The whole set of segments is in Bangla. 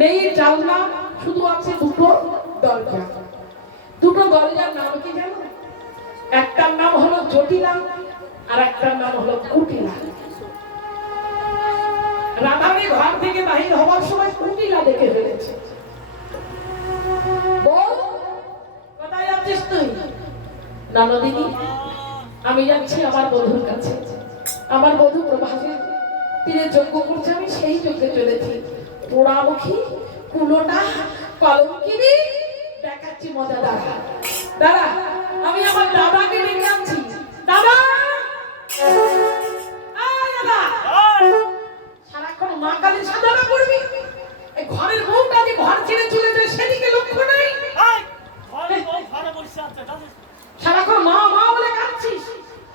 নেই জানলা, শুধু আছে দুটো দরজা। দুটো দরজার নাম কি জানো? একটার নাম হলো জটিলা আর একটার নাম হলো কুটিলা। রাধারানী ঘর থেকে বাহির হওয়ার সময় কুটিলা দেখে ফেলেছে। বল, কোথায় যাচ্ছিস তুই? না নদিনী, আমি যাচ্ছি আমার বধূর কাছে। আমার বধূ প্রভাসের তীরে যজ্ঞ করছে, আমি সেই যজ্ঞে চলেছি। পোড়ামুখী, কুলোটা, কলঙ্কিনী, দেখাচ্ছি মজা। দাঁড়া দাঁড়া, আমি আমার দাদাকে ডেকে আনছি। দাদা, সারাক্ষণ মা কালীর সাধনা করবি? এই ঘরের বউটা যে ঘর ছেড়ে চলে যায় সেদিকে লক্ষ্য নাই? সারাক্ষণ মা মা বলে কাঁদছিস।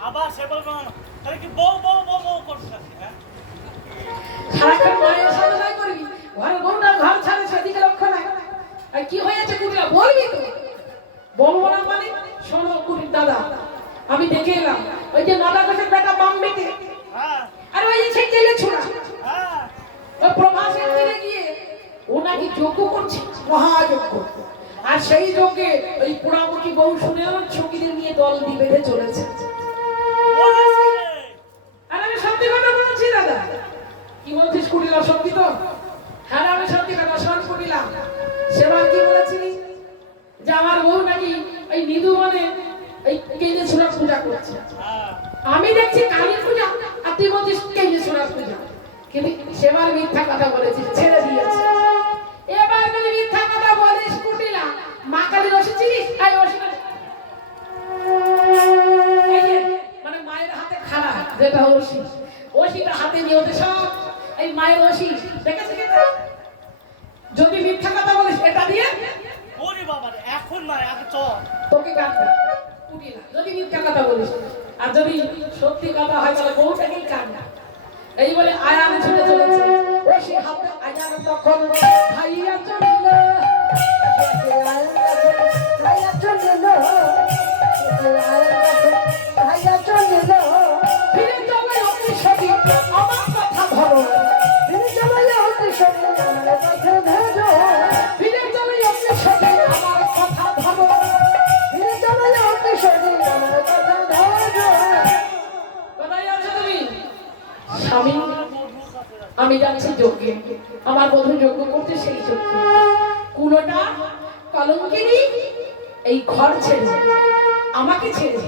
আবার সে বলবো তাহলে কি বউ বউ বউ বউ করছিস? সারাক্ষণ মায়ের সাধনা করবি, ঘরের বউটা ঘর ছাড়ে সেদিকে লক্ষ্য নাই। আর কি হয়েছে কুটিলা বলবি তো? বলবো না মানে? শোনো কুটির দাদা, আমি দেখে এলাম ওই যে নদা গাছের বেটা বাম্বিতে, আর ওই যে ছেলে ছোড়া ওই প্রভাসের তীরে গিয়ে ও নাকি যজ্ঞ করছে, মহাযজ্ঞ। আর সেই যজ্ঞে ওই পোড়ামুখী বউ শুনে সঙ্গীদের নিয়ে দল দিয়ে বেঁধে চলেছে। আর আমি সত্যি কথা বলছি দাদা। কি বলছিস কুটিলা, সত্যি তো? হ্যাঁ আমি সত্যি কথা স্মরণ করিলাম। সেবার কি বলেছিলি যে আমার বউ নাকি এই নিদু মানে এই কেলে ছোড়া পূজা করছে। আমি দেখছি কালী পূজা, আর তুই বলছিস কেলে ছোড়া পূজা। কিন্তু সেবার মিথ্যা কথা বলেছিস, ছেড়ে দিয়েছে। এবার যদি মিথ্যা কথা বলিস কুটিলা, মা কালী রসি চিনিস? এই রসি মানে মায়ের হাতে খাড়া যেটা রসি, রসিটা হাতে নিয়ে ওদের সব এই মায়ের রসি দেখেছে কিন্তু। যদি মিথ্যা কথা বলিস এটা দিয়ে ওরে বাবা রে, এখন না আগে চল তোকে কাটবে কুটিলা যদি মিথ্যা কথা বলিস। আর যদি সত্যি কথা হয় তাহলে বউটাকেই কাটবে। এই বলে আয়ান ছুটে চলেছে। রসি হাতে আয়ান তখন ভাইয়া চলিল, ভাইয়া চলিল, ভাইয়া চলিল। ফিরে চলে অতি সখী আমার কথা ধরো, ফিরে চলে অতি সখী আমার কথা ধরো, ফিরে চলে অতি সখী আমার কথা ধরো, ফিরে চলে অতি সখী আমার কথা ধরো। কোথায় আছো তুমি? স্বামী, আমি যাচ্ছি যজ্ঞে, আমার বধূ যজ্ঞ করতে সেই যজ্ঞে। কুলোটা, কলঙ্কিনী, এই ঘর ছেড়ে আমাকে ছেড়ে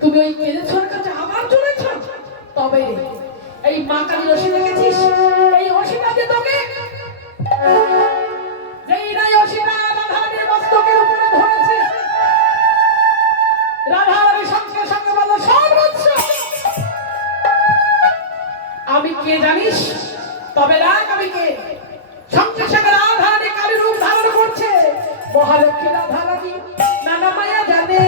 তুমি ওই কেলেছোর কাছে আবার চলেছ। তবে এই মা কালী রসি দেখেছিস? এই রসিটা যে তোকে, যেই নাই রসিটা রাধারানীর মস্তকের উপরে ধরেছে, রাধারানীর সঙ্গে সঙ্গে বলো সর্বোচ্চ আমি কে জানিস? তবে রাগ আমি কে? সঙ্গে সঙ্গে রাধারানী কালী রূপ ধারণ করছে। মহালক্ষ্মী রাধারানী নানা মায়া জানে,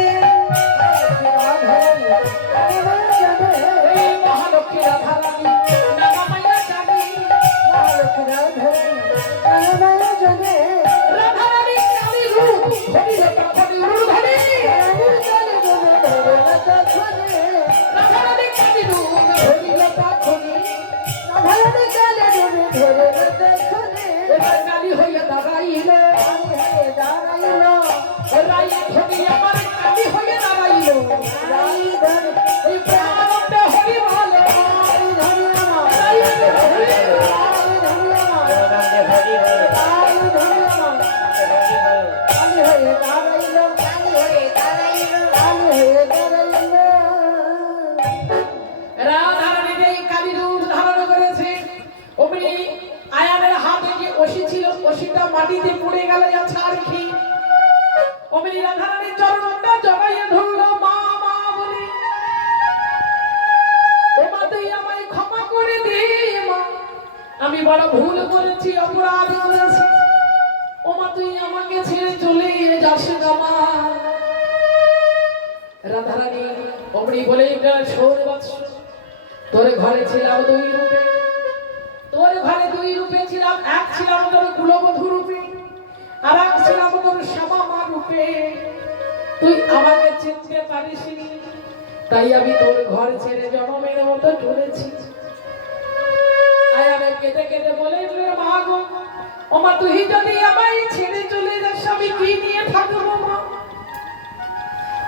মহালক্ষ্মী রাধারানী নানা মায়া জানে, মহালক্ষ্মী রাধারানী রাধারানী কালী রূপ ধরিল তখনই উর্ধ্বরে, রাধারানী কালী রূপ ধরিল তখনই, রাধারানী কালী রূপ ধরিল তখনই। এবার কালী হইয়া দাঁড়াইল, দাঁড়াইল রাই ধরি আমার কালী হইয়া দাঁড়াইল, রাই ধরি এই প্রাণতে হরি বলে, রাই ধরি আমার রাই ধরি রাধারানী এই কালী রূপ ধারণ করেছে। অমনি আয়ানের হাতে যে ওষি ছিল, ওষিটা মাটিতে পড়ে গেল ছাড় খেয়ে। অমনি রাধারানীর চরণটা জড়াইয়া ধরল মা মা বলে, ও মা তুই আমায় ক্ষমা করে দে মা, আমি বড় ভুল করেছি, অপরাধ করেছি। ও মা তুই আমাকে ছেড়ে চলে যাস না মা। রাধারানী অমনি বলে, শোন বৎস, তোর ঘরে ছিলাম দুই রূপে, তোর ঘরে দুই রূপে ছিলাম। এক ছিলাম তোর কুলবধূ রূপে, আর এক ছিলাম তোর শ্যামা মা রূপে। তুই আমাকে চিনতে পারিসনি, তাই আমি তোর ঘর ছেড়ে জনমের মতো চলেছি। আয়ারে কেটে কেটে বলে, মা গো ও মা তুই যদি আমায় ছেড়ে চলে যাস আমি কি নিয়ে থাকবো মা?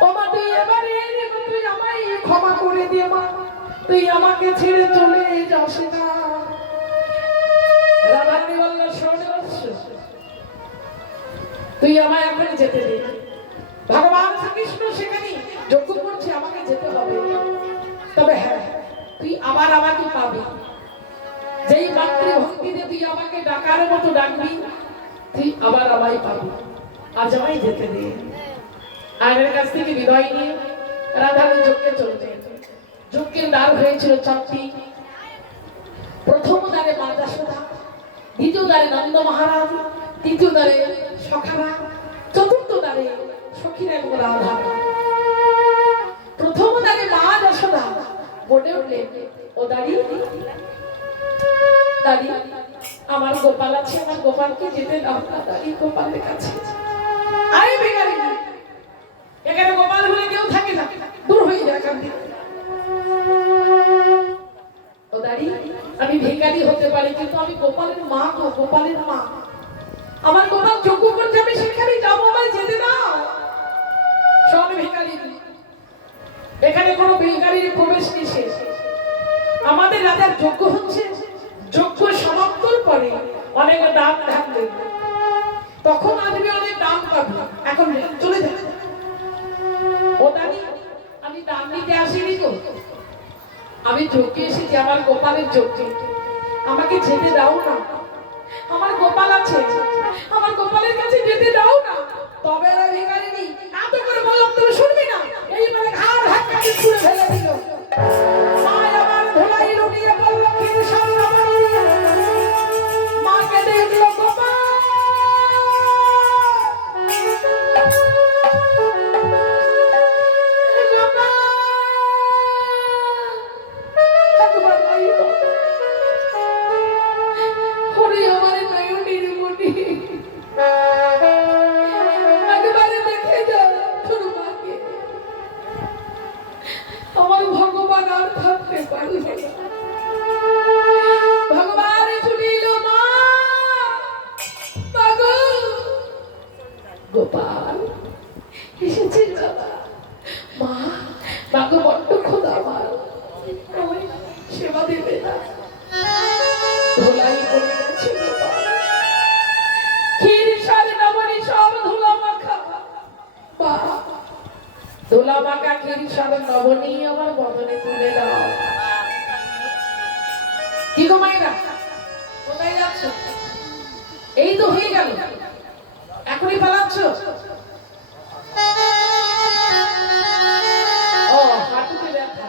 ও মা তুই এবারে তুই আমায় ক্ষমা করে দে মা, তুই আমাকে ছেড়ে চলে যাস না। রাধারানী বলল শোন তুই আমায় এখন যেতে দে। ভগবান শ্রীকৃষ্ণ সেখানে যজ্ঞ করছে, আমাকে যেতে হবে। তবে হ্যাঁ তুই আবার আমাকে পাবি, যেই মাতৃভক্তিতে তুই আমাকে ডাকার মতো ডাকবি তুই আবার আমায় পাবি। আজ আমায় যেতে দে। আয়নের কাছ থেকে বিদায় নিয়ে রাধারানী যজ্ঞে চলতে। যজ্ঞের দ্বার হয়েছিল 4টি। প্রথম দ্বারে মা যশোদা, দ্বিতীয় দ্বারে নন্দ মহারাজ, তৃতীয় দ্বারে সখারা, চতুর্থ দ্বারে সখীরা এবং রাধা। প্রথম দ্বারে মা যশোদা বলে উঠলেন, ও দাঁড়ি দাঁড়ি, আমার গোপাল আছে, আমার গোপালকে যেতে দাও না দাঁড়ি গোপালের কাছে। আরে বেগারি, এখানে গোপাল বলে কেউ থাকে না, দূর হয়ে যায় এখান থেকে। ও দাঁড়ি, আমি ভিখারি হতে পারি কিন্তু আমি গোপালের মা গো, গোপালের মা। আমার গোপাল যজ্ঞ করছে, আমি সেখানে যাবো, আমায় যেতে দাও। শোন ভিখারি, এখানে কোনো ভিখারির প্রবেশ নিষেধ। আমাদের রাজার যজ্ঞ হচ্ছে, যজ্ঞ সমাপ্তর পরে অনেক দান থাকবে, তখন আসবে অনেক দান পাবে, এখন চলে যাবে। ও দাঁড়ি, আমি দান নিতে আসিনি তো, আমি যজ্ঞে এসেছি আমার গোপালের যজ্ঞে, আমাকে যেতে দাও না। আমার গোপাল আছে, আমার গোপালের কাছে যেতে দাও না। তবে আর ভিখারিনী এত করে বললাম তুমি শুনবি না, এইবারে ঘাড় ধাক্কা দিয়ে ছুঁড়ে ফেলে দিল। মায় আমার ধুলাই লুটিয়ে পড়ল ক্ষীর সামনামণি, মাকে দেখল গোপাল। আমার ভগবান আর থাকতে পারল না। ভগবান ছুটে এলো, মা মাগো গোপাল এসেছিস বাবা। মা মাগো বড্ড খোদা আমার, আমায় সেবা দেবে না। ধুলাই পড়ে গেছে গোপাল, ক্ষীর সারে নবনী সব ধুলা মাখা। মা ধুলা মাখা ক্ষীর সারে নবনী আমার বদনে তুলে দাও। কি গো মায়েরা, কোথায় যাচ্ছ? এই তো হয়ে গেল, এখনই পালাচ্ছ? ও হাঁটুতে ব্যথা।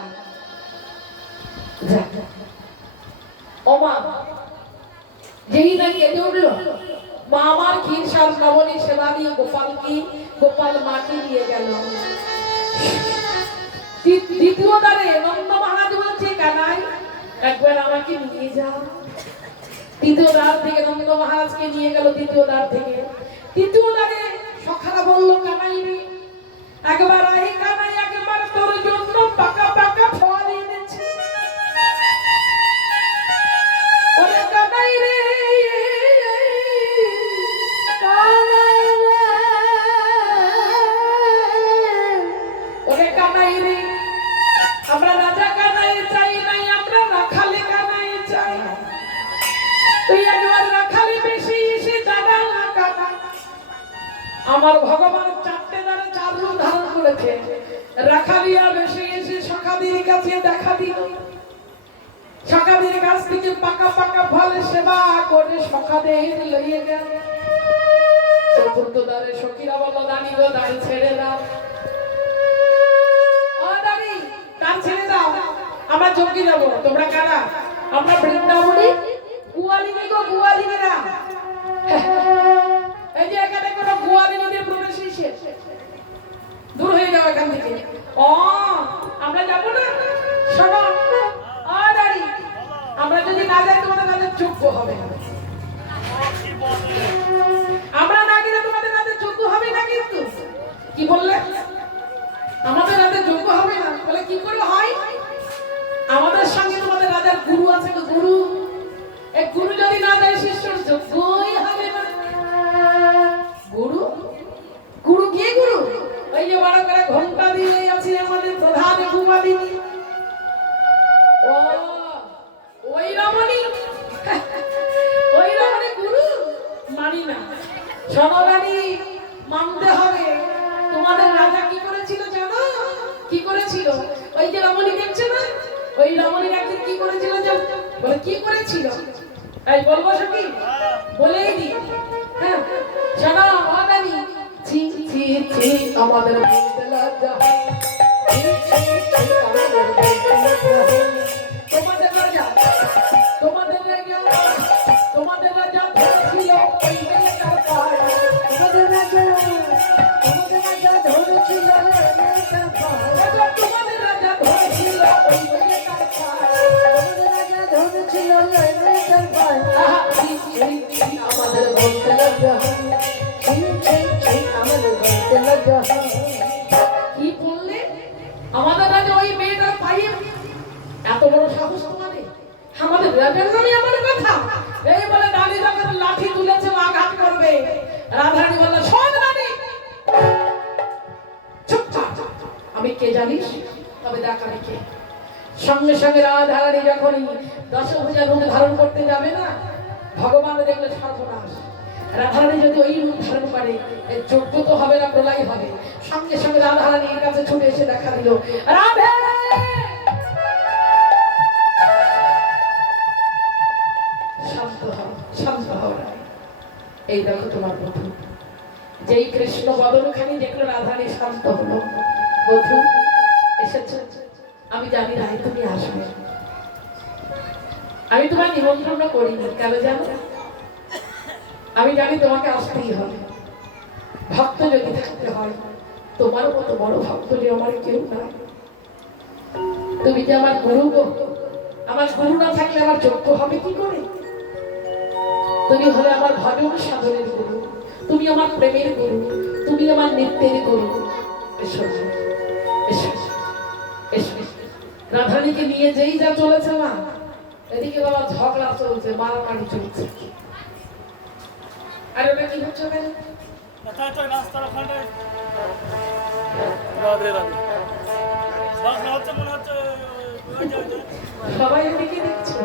ও মা, যেই না কেঁদে উঠল, মা আমার ক্ষীর সার নবনী সেবা দিয়ে গোপাল মাকে নিয়ে গেল। দ্বিতীয় দ্বারে নন্দ মহারাজ বলছে, কানাই একবার আমাকে নিয়ে যাও। তৃতীয় দ্বার থেকে নন্দ মহারাজকে নিয়ে গেল, দ্বিতীয় দ্বার থেকে। তৃতীয় দ্বারে সখারা বলল, কানাই রে একবার আই কানাই, একবার তোর জন্য পাকা পাকা ফল এনেছে। ওরে কানাই রে, ওরে কানাই রে, আমরা রাজা কানাই চাই নাই, আমরা রাখালে কানাই চাই। তুই একবার রাখালে বেশি এসে দাদা না কানা। আমার ভগবান 4টে দ্বারে 4 রূপ ধারণ করেছে। রাখালিয়া বেশি এসে সখাদের কাছে দেখা দিল, সখাদের কাছ থেকে পাকা পাকা ফল সেবা করে সখাদের লইয়ে গেল। চতুর্থ দ্বারে সখীরা বলল, দাঁড়ি গো দাঁড়ি ছেড়ে দাও। তার ছেড়ে দাও, আমরা যজ্ঞে যাবো। তোমরা কারা? আমরা বৃন্দাবনী কুয়ালিনী গো, কুয়ালিনীরা। এই যে এখানে কোনো কুয়ালিনীদের প্রবেশ নিষেধ, দূর হয়ে যাও এখান থেকে। ও আমরা যাবো না? শোনো ও দাঁড়ি, আমরা যদি না যাই তোমাদের রাজার যোগ্য হবে না। আমরা না গেলে তোমাদের রাজার যোগ্য হবে না। কিন্তু কি বললে? আমাদের রাজার যোগ্য হবে না বলে কি করে হয়? আমাদের সঙ্গে তোমাদের রাজার গুরু আছে, গুরু। এই গুরু যদি না দেয় শিষ্যর যোগ্য মানি না। শোনো রানী, মানতে হবে। তোমাদের রাজা কি করেছিল জানো? কি করেছিল? ওই যে রমণী দেখছে না, ওই রমণীর একদিন কি করেছিল জানো? বলে কি করেছিল? এই বলবো সখী? বলেই দি। হ্যাঁ শোনো রানী, ছি ছি ছি আমাদের বলতে লজ্জা হয়। ছি ছি ছি আমাদের বলতে লজ্জা হয়। তোমাদের রাজা, তোমাদের রাজা, তোমাদের রাজা ধরেছিল ওই মেয়েটার পায়। তোমাদের রাজা, তোমাদের রাজা ধরেছিল মেয়েটার পায়। তোমাদের রাজা ধরেছিল ওই মেয়েটার পায়। তোমাদের রাজা ধরেছিল ওই মেয়েটার পায়। আহা, ছি ছি ছি আমাদের বলতে লজ্জা হয়। ছি ছি ছি আমাদের বলতে লজ্জা হয়। কি বললে? আমাদের রাজা ওই মেয়েটার পায়ে? এত বড় সাহস তোমাদের? আমাদের রাজার নামে আমার কথা? এই বলে রানী যখন লাঠি তুলেছে আঘাত করবে, রাধারানী বলল শোন রানী, চুপ থাক। আমি কে জানিস? তবে দেখ আমি কে। সঙ্গে সঙ্গে রাধারানী যখনই দশভুজা রূপ ধারণ করতে যাবে না, ভগবান দেখলে সর্বনাশ। রাধারানী যদি ওই রূপ ধারণ করে, এর যোগ্য তো হবে না, প্রলয় হবে। সঙ্গে সঙ্গে রাধারানীর কাছে ছুটে এসে দেখা দিল, রাধে শান্ত হও, শান্ত হও রানী। এই দেখো তোমার বধূ। যেই কৃষ্ণ বদনখানি দেখলো রাধারানী শান্ত হলো। বধূ এসেছে, আমি জানি রানী তুমি আসবে। আমি তোমায় নিমন্ত্রণ করিনি, কেন জানো? আমি জানি তোমাকে আসতেই হবে। ভক্ত যদি থাকতে হয়, তোমার মতো বড় ভক্ত যে আমার কেউ নাই। তুমি যে আমার গুরু গো, আমার গুরু না থাকলে আমার যোগ্য হবে কি করে? তুমি হলে আমার ভজন সাধনের গুরু, তুমি আমার প্রেমের গুরু, তুমি আমার নৃত্যের গুরু। এসো এসো এসো। রাধারানীকে নিয়ে যেই যা চলেছে মা, এদিকে বাবা ঝগড়া চলছে, মারামারি চলছে। আর ওটা কি হচ্ছে কেন? তাই তো রাস্তার ওখানে রাধে রাধে রাস্তা হচ্ছে, মনে হচ্ছে ওই যে সবাই ওদিকে দেখছে।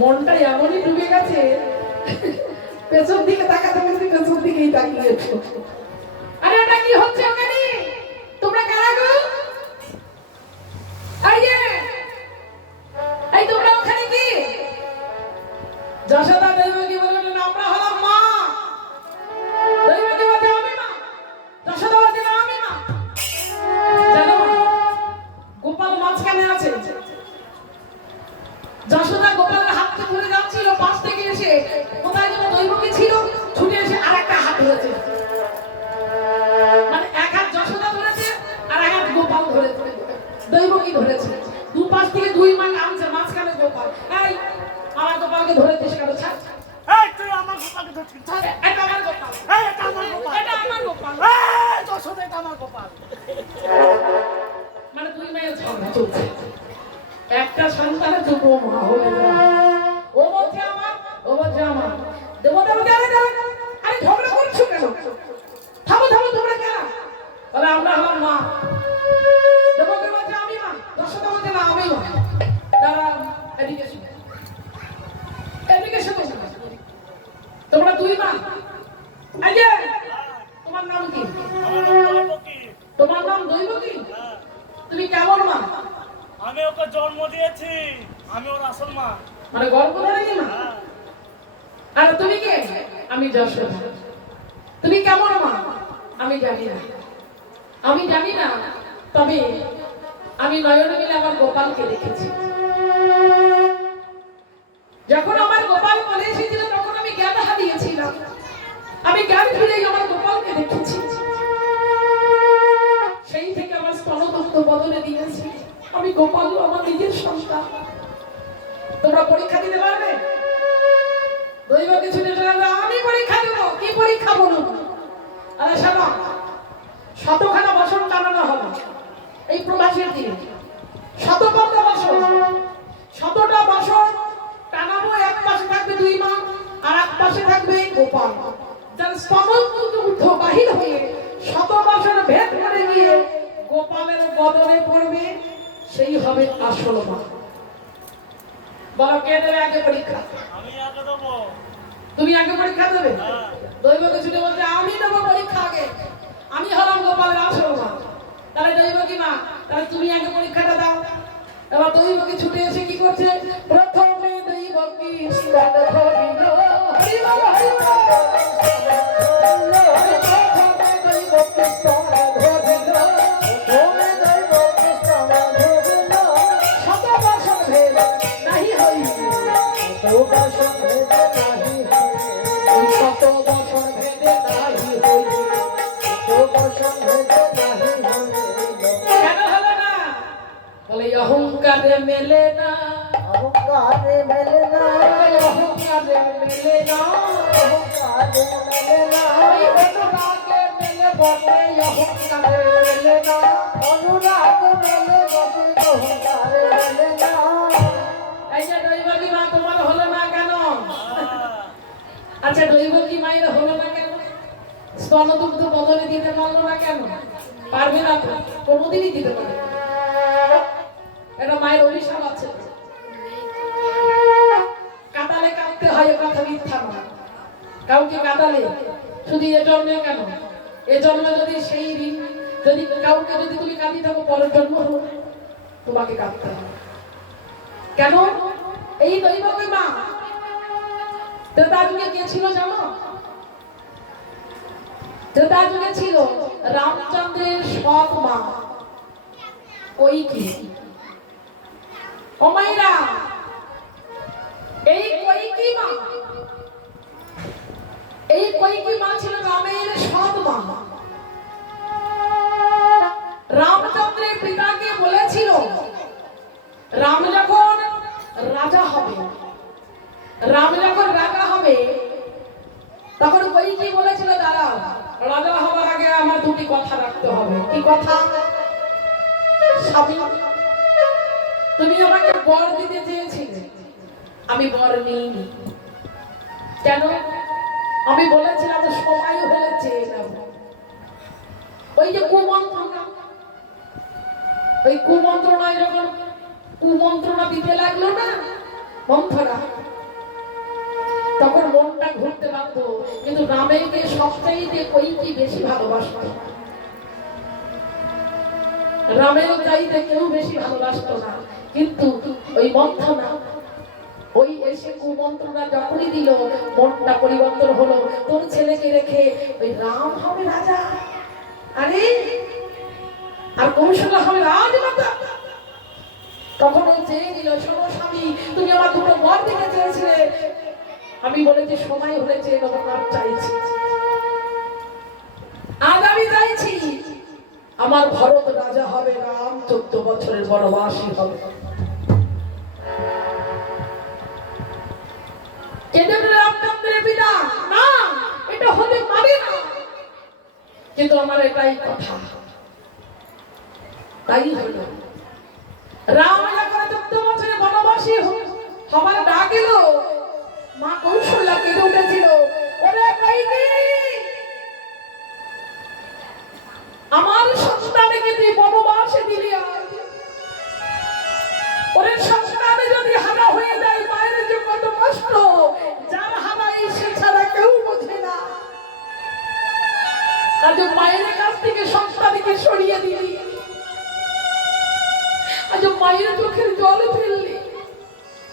মনটা এমনই ডুবে গেছে, পেছন দিকে তাকাতে বলতে পেছন দিকেই তাকিয়েছো। আরে ওটা কি হচ্ছে ওখানে? তোমরা কারা গো? এই যে, এই তোমরা ওখানে কি? যশোদা দেবকী বললেন আমরা হলাম মা। দেবকী বলছে আমি মা। যশোদা বলছে না আমি মা। জানো গোপাল মাঝখানে আছে। যশোদা গোপালের হাতকে ধরে যাচ্ছিল, পাশ থেকে এসে কোথায় যেন দৈবকী ছিল, ছুটে এসে আরেকটা হাত ধরেছে। মানে এক হাত যশোদা ধরেছে আর এক হাত গোপাল ধরেছে, দৈবকী ধরেছে। দুপাশ থেকে দুই মা আনছে, মাঝখানে গোপাল। এই আমার গোপালকে ধরেছিস কেন? ছাড়। এই তুই আমার গোপালকে ধরছিস, ছাড়। এটা আমার গোপাল, এই এটা আমার গোপাল, এটা আমার গোপাল। এই তোর সাথে এটা আমার গোপাল। মানে দুই মায়ের ঝগড়া চলছে। একটা সন্তানের দুটো মা হয়ে যায়। ও বলছে আমার, ও বলছে আমার। দেবতা বলছে আরে আরে ঝগড়া করছো কেন? থামো থামো, তোমরা কেন? বলে আমরা হলাম মা। দেবতা বলছে আমি মা। দশটা বলছে না আমি মা। দাঁড়া, এদিকে এসো, এদিকে এসো। তোমরা দুই মা। এই যে তোমার নাম কি? আমার নাম দৈবকী। তোমার নাম দৈবকী? হ্যাঁ, তুমি কেমন মা? আমি ওকে জন্ম দিয়েছি, আমি ওর আসল মা। মানে গল্প ধরে কি মা? হ্যাঁ, আর তুমি কে? আমি যশোদা। তুমি কেমন মা? আমি জানি না, আমি জানি না। তবে আমি নয়নে মিলে আমার গোপালকে দেখেছি। যখন আমার গোপাল বলে এসেছিল তখন আমি জ্ঞান হারিয়েছিলাম। আমি জ্ঞান ফিরেই আমার গোপালকে দেখেছি। সেই থেকে আমার স্তনতত্ত্ব বদলে দিয়েছি। আমি গোপাল আমার নিজের সন্তান। তোমরা পরীক্ষা দিতে পারবে? দৈবকে ছুটে চলে আসবে, আমি পরীক্ষা দেবো। কি পরীক্ষা বলুন? আরে শোনো, শতখানা বসন টানানো হবে এই প্রকাশের দিনে। ১০৫টা বসন, ১০০টা বসন টানাবো। এক পাশে থাকবে দুই মা, আর এক পাশে থাকবে গোপাল। যার স্তনগ্ধ বাহির হয়ে ১০০ বসন ভেদ করে গিয়ে গোপালের বদনে পড়বে, সেই হবে আসল মা। বলো কে দেবে আগে পরীক্ষা? আমি আগে দেবো। তুমি আগে পরীক্ষা দেবে? হ্যাঁ। দৈবকে ছুটে বলছে আমি দেবো পরীক্ষা আগে, আমি হলাম গোপালের আসল মা। তাহলে দৈবকী মা, তাহলে তুমি আগে পরীক্ষাটা দাও। এবার দৈবকী ছুটে এসে কি করছে? প্রথমে দৈবকী স্তন ধরিল, হরি বল হরি বল। প্রথমে দৈবকী স্তন ধরিল, শত বর্ষ ভেদ নাহি হইল, ওই শত বছর ভেদে নাহি হইল। কেন হলো না? বলে অহংকারে মেলে না, অহংকারে মেলে না, ওই অনুরাগে মেলে বটে, অহংকারে মেলে না, এই যে দৈবকী মা তোমার হলো না কেন? আচ্ছা দৈবকী মায়ের হলো না কেন? স্তনদুগ্ধ বদলে দিতে পারলো না কেন? পারবে না তো, কোনোদিনই দিতে পারবে না। এটা মায়ের অভিশাপ আছে। কাঁদালে কাঁদতে হয়, কথা মিথ্যা নয়। কাউকে কাঁদালে শুধু এ জন্মে কেন, এ জন্মে যদি সেই ঋণ, যদি কাউকে যদি তুমি কাঁদি থাকো, পরের জন্ম তোমাকে কাঁদতে হবে। কেন? এই দৈবকী মা ত্রেতা যুগে কে ছিল জানো? ত্রেতা যুগে ছিল রামচন্দ্রের সৎ মা কৈকেয়ী। ও মায়েরা, এই কৈকেয়ী মা, এই কৈকেয়ী মা ছিল রামের সৎ মা। রামচন্দ্রের পিতাকে বলেছিল, রাম যখন রাজা হবে, রাম যখন রাজা হবে, তখন কৈকেয়ী বলেছিল দাঁড়াও, রাজা হবার আগে আমার দুটি কথা রাখতে হবে। কি কথা? স্বামী, তুমি আমাকে বর দিতে চেয়েছিলে, আমি বর নিইনি। কেন? আমি বলেছিলাম সময় হলে চেয়ে নেব। ওই যে কুমন্ত্রণা, ওই কুমন্ত্রণায় যখন কুমন্ত্রণা দিতে লাগলো না মন্থরা, তখন মনটা ঘুরতে বাধ্য। কিন্তু রামেরকে সবচাইতে কৈকেয়ী বেশি ভালোবাসত, রামের চাইতে কেউ বেশি ভালোবাসতো না। কিন্তু ওই মন্থনা, ওই এসে কুমন্ত্রণা যখনই দিল, মনটা পরিবর্তন হলো। তোর ছেলেকে রেখে ওই রাম হবে রাজা, আরে আর কৌশল্যা হবে রাজমাতা। তখন ও চেয়ে দিল, শোনো স্বামী, তুমি আমার দুটো বর দিতে চেয়েছিলে, আমি বলেছি সময় হলে চেয়ে নেবো, আর চাইছি, আজ আমি চাইছি আমার ভরত রাজা হবে, রাম 14 বছরের বনবাসী হবে। রামচন্দ্রের পিতা না, এটা হতে পারে না। কিন্তু আমার এটাই কথা, তাই হলো। রাম যখন 14 বছরের বনবাসী হবার ডাক এলো, মা কৌশল্যা কেঁদে উঠেছিল, ওরে কৈকেয়ী, আমার সন্তানকে তুই বনবাসে দিলি, ওরে সন্তানে যদি হারা হয়ে যায়, মায়ের যে কত কষ্ট, যার হারাই সে ছাড়া কেউ বোঝে না। আজ মায়ের কাছ থেকে সন্তানকে সরিয়ে দিলি, আজ মায়ের চোখের জল ফেললি,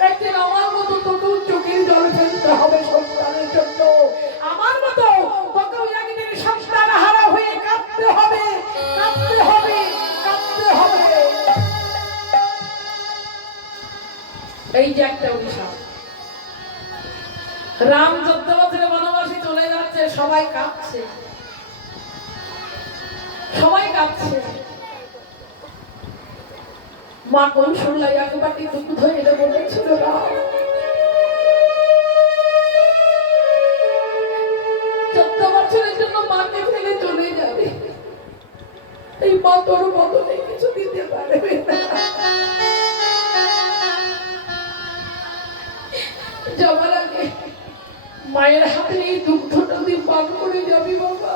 একদিন আমার মতো তোকেও চোখের জল ফেলতে হবে সন্তানের জন্য। আমার মতো তোকেও একদিন সন্তান হারা হয়ে কাঁদতে হবে, কাঁদতে হবে, কাঁদতে হবে। এই যে একটা অভিশাপ। রাম 14 বছরের বনবাসী চলে যাচ্ছে, সবাই কাঁদছে, সবাই কাঁদছে। মা কৌশল্যা এক বাটি দুধ এনে বলেছিল, রাম 14 বছরের জন্য মাকে ফেলে চলে যাবে, এই মা তোর বদলে কিছু দিতে পারবে না। যাবার আগে মায়ের হাতে এই দুগ্ধটা তুই পান করে যাবি বাবা,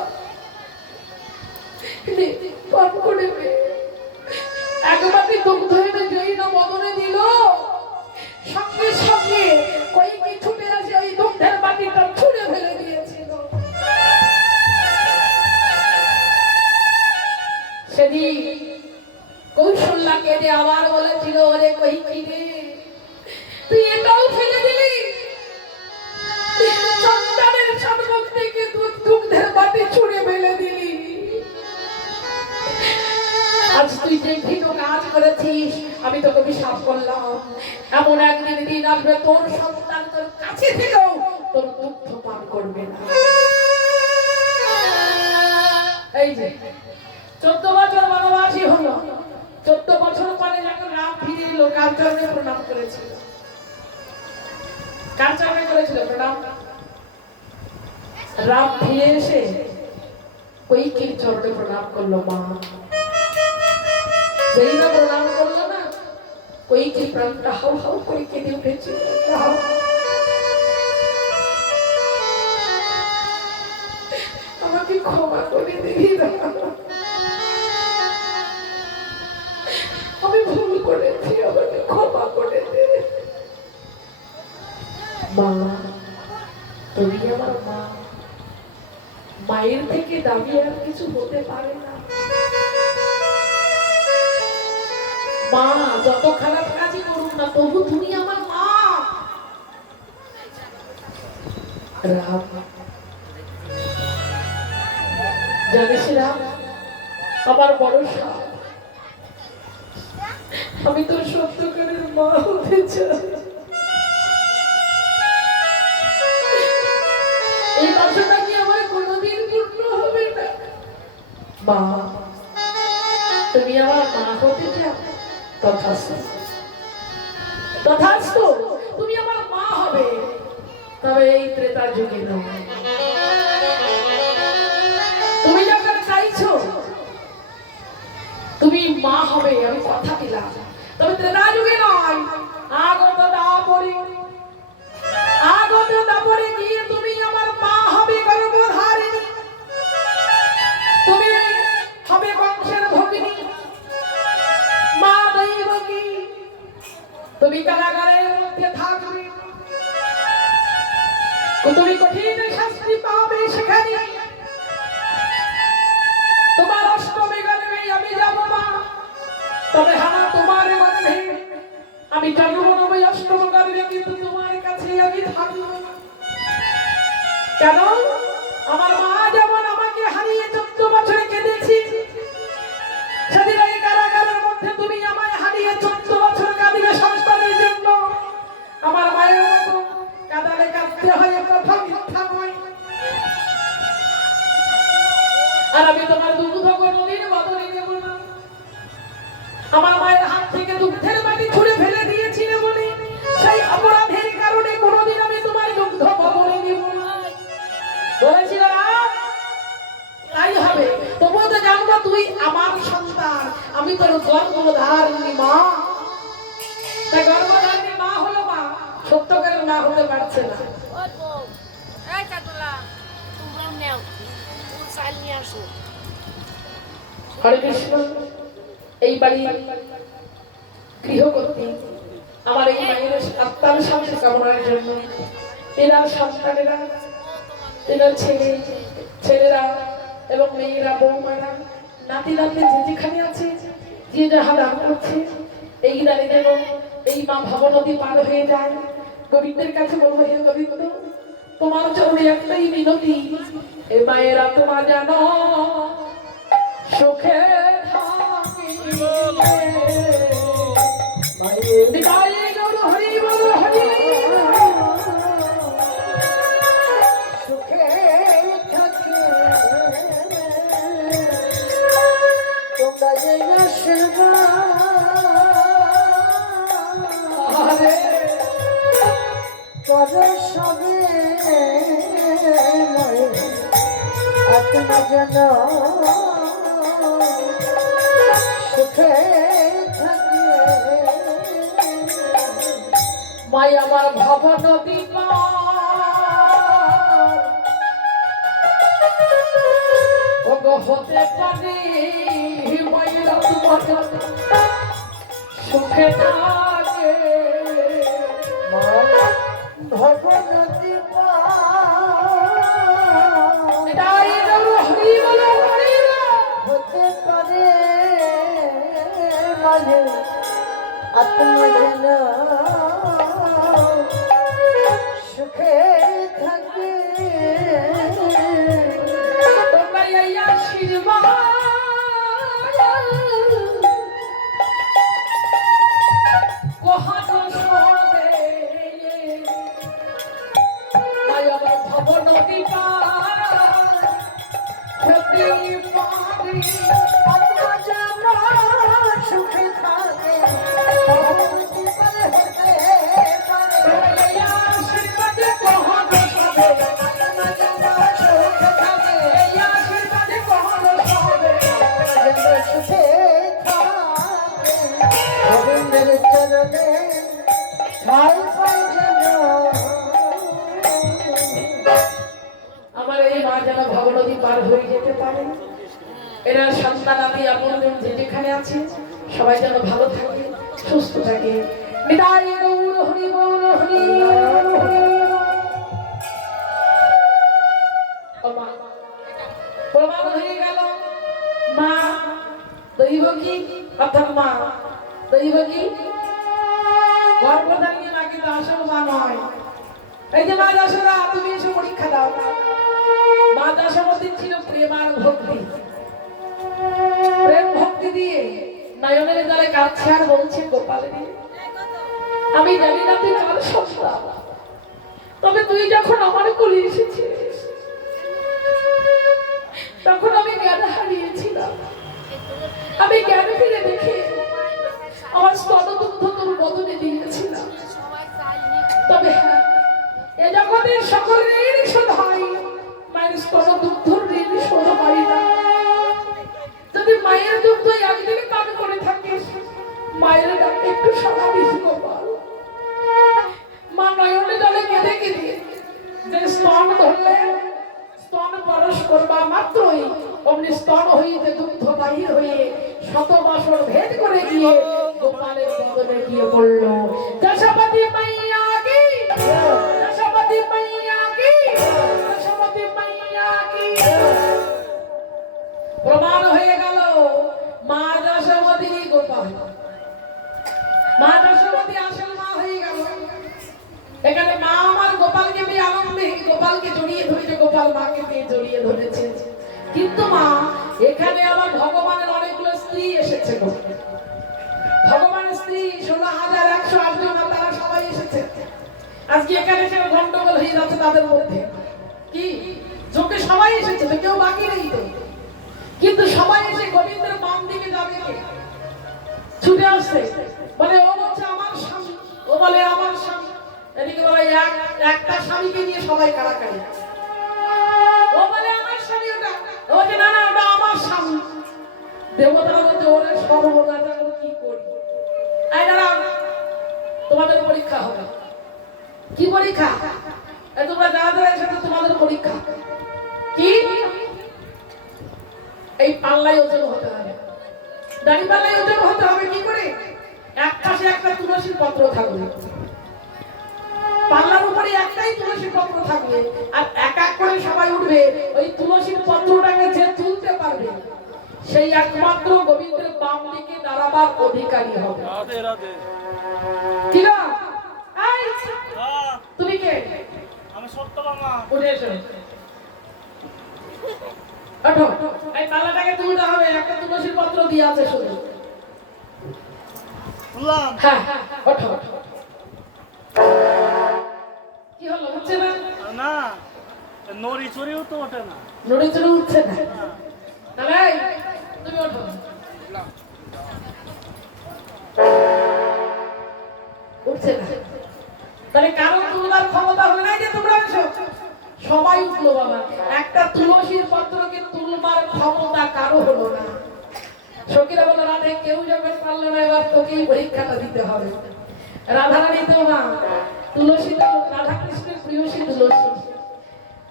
পান করবে। এক বাটি দুগ্ধ এনে যেই না বদনে দিল, সঙ্গে সঙ্গে কইকে ছুটে আসে ওই দুধের বাটিটা ছুঁড়ে ফেলে দিয়েছিল। সেদিন কৌশল্যা কেঁদে আবার বলেছিল, ওরে কইকি রে, তুই এটাও ফেলে দিলি, সন্তানের সম্মুখ থেকে দুধের বাটি ছুঁড়ে ফেলে দিলি। আজ তুই যে ঘৃণ কাজ করেছিস, আমি তোকে অভিশাপ করলাম, এমন একদিন দিন আসবে তোর সন্তান তোর কাছে থেকেও তোর দুগ্ধ পান করবে না। এই যে 14 বছর বনবাসী হলো, 14 বছর পরে যখন রাম ফিরে এলো, কার চরণে প্রণাম করেছিল? কার চরণে করেছিল প্রণাম? রাম ফিরে এসে কইকের চরণে প্রণাম করলো। মা যেই না প্রণাম করলো না, কইকের প্রাণটা হাউ হাউ করে কেঁদে উঠেছিল। আমাকে ক্ষমা করে দিবি না, আমি ভুল করেছি, আমাকে ক্ষমা করে দে। মা, তুমি আমার মা, মায়ের থেকে দাবি আর কিছু হতে পারে না। মা যত খারাপ কাজই করুক না, তবু তুমি আমার মা। রাম, জানিস রাম, আমার বড় সাপ, আমি তোর সত্যকারের মা হতে চাই। এই বাসনা কি আমার কোনোদিন পূর্ণ হবে না? মা, তুমি আমার মা হতে চাও? তথাস্তু, তথাস্তু, তুমি আমার মা হবে, তবে এই ত্রেতা যুগে নয়। তুমি যখন চাইছো তুমি মা হবে, আমি কথা দিলাম, তবে ত্রেতা যুগে নয়, আগত দাপরে, আগত দাপরে গিয়ে তুমি আমার মা হবে, গর্ভধারিণী, তুমি হবে বংশের ভগিনী, মা দৈবকী, তুমি কারাগারের মধ্যে থাকবে, তুমি কঠিন শাস্তি পাবে সেখানে, তোমার অষ্টমী গর্ভে আমি যাব মা, তবে হ্যাঁ তোমার গর্ভে আমি জন্ম নেব, অষ্টম গর্ভে কিন্তু তোমার কাছে আমি থাকবো। কেন? আমার মা যেমন আমাকে হারিয়ে 14 বছরে কেঁদেছি, সেদিন এই কারাগারের মধ্যে তুমি আমায় হারিয়ে 14 বছর কাঁদিবে সন্তানের জন্য। আমার মায়ের মতো কাঁদালে কাঁদতে হয়, কথা মিথ্যা নয়। আর আমি তোমার দুগ্ধ কোনোদিন বদলে দেব না। আমার মায়ের হাত থেকে দুগ্ধের বাটি ছুঁড়ে ফেলে দিয়েছিলে বলে সেই অপরাধের কারণে কোনোদিন আমি তোমার দুগ্ধ বদলে দেব না। বলেছিল তাই হবে, তবুও তো জানবো তুই আমার সন্তান, আমি তোর গর্ভধারিণী মা। তাই গর্ভধারিণী মা হলো মা, সত্যকারের মা হতে পারছে না। হরে কৃষ্ণ। এই বাড়ির গৃহকর্ত্রী আমার এই মায়ের আত্মার শান্তি কামনার জন্য এরা সন্তানেরা, এরা ছেলেরা এবং মেয়েরা, বৌমারা, নাতি নাতি যে যেখানে আছে, যে যাহা দান করছে, এই দানে যেন এই মা ভাবনদী পার হয়ে যায়। গোবিন্দের কাছে বলবো, হে গোবিন্দ, তোমার চরণে একটাই মিনতি, এ মায়েরা তোমার জানো সুখে মাই আমার ভবনদী হতে পারি, মাইরা তোমার সুখে থাকে। ভবনদী পার এটাই গৌর হরি বলো হরি বলো। হতে পারে মাঝে আত্মা যেন সুখে থাকে তোমরা এই আশীর্বাদ কহানো শোবে তাই আমার ভবনদী পার হতে পারে আত্মা যেন সুখে থাকে ভবনদী পার হতে পারে এই আশীর্বাদ কহানো শোবে আত্মা যেন সুখে থাকে এই আশীর্বাদ কহানো শোবে যেন সুখে থাকে গোবিন্দের চরণে ঠাই পাই যেন আমার এই মা যেন ভবনদী পার হয়ে যেতে পারে এরা সন্তান আদি আপনজন যে যেখানে আছে সবাই যেন ভালো থাকে সুস্থ থাকে বিদায় গৌর হরি গৌর হরি হরি প্রমাণ হয়ে গেল মা দৈবকী অর্থাৎ মা দৈবকী গর্ভধারিণী মা কিন্তু আসল মা নয়। এই যে মা যশোদা তুমি এসে পরীক্ষা দাও মা যশোমতীর ছিল প্রেমার ভক্তি প্রেম ভক্তি দিয়ে নয়নের জলে কাঁদছে আর বলছে গোপালিনী আমি জানি না তুই কার সন্তান তবে তুই যখন আমার কোলে এসেছিস তখন আমি জ্ঞান হারিয়েছিলাম আমি জ্ঞান ফিরে দেখে আমার স্তনদুগ্ধ তোর বদনে দিয়েছিলাম তবে হ্যাঁ এ জগতের সকলের শোধাই মায়ের স্তনদুগ্ধর ঋণ শোধ পারি না যদি মায়ের দুগ্ধ একদিন পান করে থাকিস মায়ের ডাক একটু সারা দিস গোপাল মা নয়নে জলে কেঁদে কেঁদে যে স্তন ধরলে স্তন পরশ করবা মাত্রই অমনি স্তন হইতে দুগ্ধ বাহির হয়ে শত বছর ভেদ করে গিয়ে গোপালের বদনে গিয়ে পড়ল যশোমতী মাইয়া কি যশোমতী মাইয়া কি যশোমতী মাইয়া কি প্রমাণ হয়ে গেল মা যশোমতী গোপাল মা যশোমতী আসল মা হয়ে গেল এখানে মা আমার গোপালকে পেয়ে আনন্দে গোপালকে জড়িয়ে ধরেছে গোপাল মাকে পেয়ে জড়িয়ে ধরেছে কিন্তু মা এখানে আমার ভগবানের অনেকগুলো স্ত্রী এসেছে গো। ভগবানের স্ত্রী 16,108 জন তারা সবাই এসেছে আজকে এখানে সে গন্ডগোল হয়ে যাচ্ছে তাদের মধ্যে কি যোগে সবাই এসেছে তো কেউ বাকি নেই তো কিন্তু সবাই এসে গোবিন্দের বাম দিকে যাবে ছুটে আসছে বলে ও বলছে আমার স্বামী ও বলে আমার স্বামী এদিকে বলে একটা স্বামীকে নিয়ে সবাই কারাকারি ও বলে আমার স্বামী ওটা ও যে না না ওটা আমার স্বামী দেবতারা বলছে ওরে সর্বদাতা কি করি এই দাঁড়াও তোমাদের পরীক্ষা হবে কি পরীক্ষা এই তোমরা যারা যারা এসেছো তোমাদের পরীক্ষা কি এই পাল্লাই ওজন হতে হবে দাড়ি পাল্লাই ওজন হতে হবে কি করে এক পাশে একটা তুলসীর পত্র থাকবে পাল্লার উপরে একটাই তুলসীর পত্র থাকবে আর এক এক করে সবাই উঠবে ওই তুলসীর পত্রটাকে যে তুলতে পারবে সেই একমাত্র গোবিন্দের বাম দিকে দাঁড়াবার অধিকারী হবে রাধে রাধে ঠিক আছে এই হ্যাঁ তুমি কে আমি সত্যভামা উঠে এসো ওঠো এই পাল্লাটাকে তুলতে হবে একটা তুলসীর পত্র দিয়ে আছে শুধু শুনলাম হ্যাঁ ওঠো কি হলো হচ্ছে না না নড়ি চড়িও তো ওঠে না নড়ে চড়ে উঠছে না তাহলে এই, তুমি ওঠো উঠছে না তাহলে কারো তুলবার ক্ষমতা হলো না যে তোমরা এসো সবাই উঠলো বাবা একটা তুলসীর পত্রকে তুলবার ক্ষমতা কারো হলো না সখীরা বলো রাধে কেউ যখন পারলো না এবার তোকেই পরীক্ষাটা দিতে হবে রাধারানী তো মা তুলসী তো রাধা কৃষ্ণের প্রিয়সী তুলসী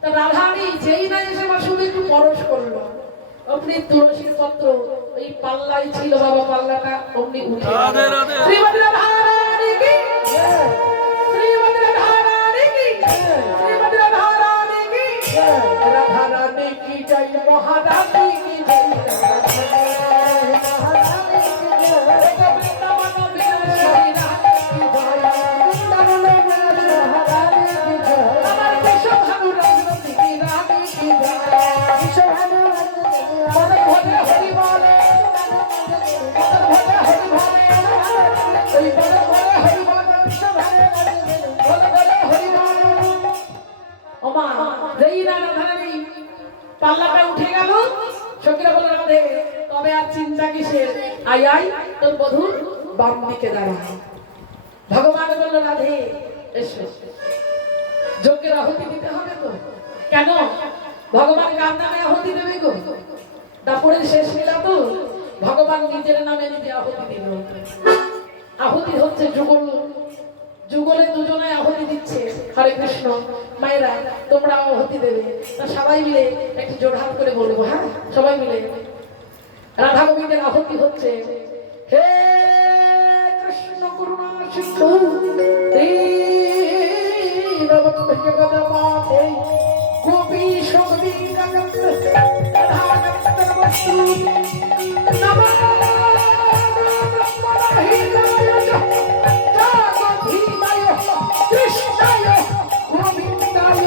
তা রাধারানী যেই না এসে আমার শুধু একটু পরশ করলো অমনি তুলসীর পত্র ওই পাল্লাই ছিল বাবা পাল্লাটা অমনি উঠে রাধে রাধে শ্রীমতী রাধারানী কি শ্রী আই আই তোর বধূর বাম দিকে দাঁড়া। ভগবান বলল রাধে এসো, যজ্ঞের আহুতি দিতে হবে তো। কেন ভগবান কার নামে আহুতি দেবে গো? দাপড়ের শেষ লীলা তো, ভগবান নিজের নামে নিজে আহুতি দিল। আহুতি হচ্ছে যুগল, যুগলে দুজনে আহুতি দিচ্ছে। হরে কৃষ্ণ। মায়েরা তোমরা আহুতি দেবে, তা সবাই মিলে একটু জোরহাত করে বলবো। হ্যাঁ, সবাই মিলে রাধা গোবিন্দের আহুতি হচ্ছে। হে কৃষ্ণ করুণা সিন্ধু দীনবন্ধু জগৎপতে গোপী সখী জগৎ রাধা গোবিন্দ বস্তু নমঃ কৃষ্ণায় গোবিন্দায়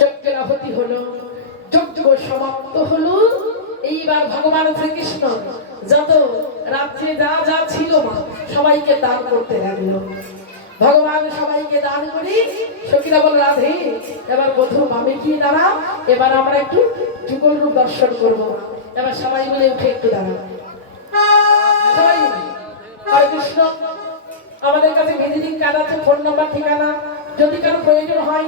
যজ্ঞের আহুতি হলো, যজ্ঞ সমাপ্ত হলো। এইবার ভগবান শ্রীকৃষ্ণ যত রাত্রে যা যা ছিল মা সবাইকে দান করতে লাগলো। ভগবান সবাইকে দান করি সখীরা বল রাধে এবার বধূ মামি কি দাঁড়া, এবার আমরা একটু যুগল রূপ দর্শন করবো। এবার সবাই মিলে উঠে একটু দাঁড়া, সবাই মিলে। হরে কৃষ্ণ। আমাদের কাছে ভিজিটিং কার্ড আছে, ফোন নাম্বার, ঠিকানা, যদি কারো প্রয়োজন হয়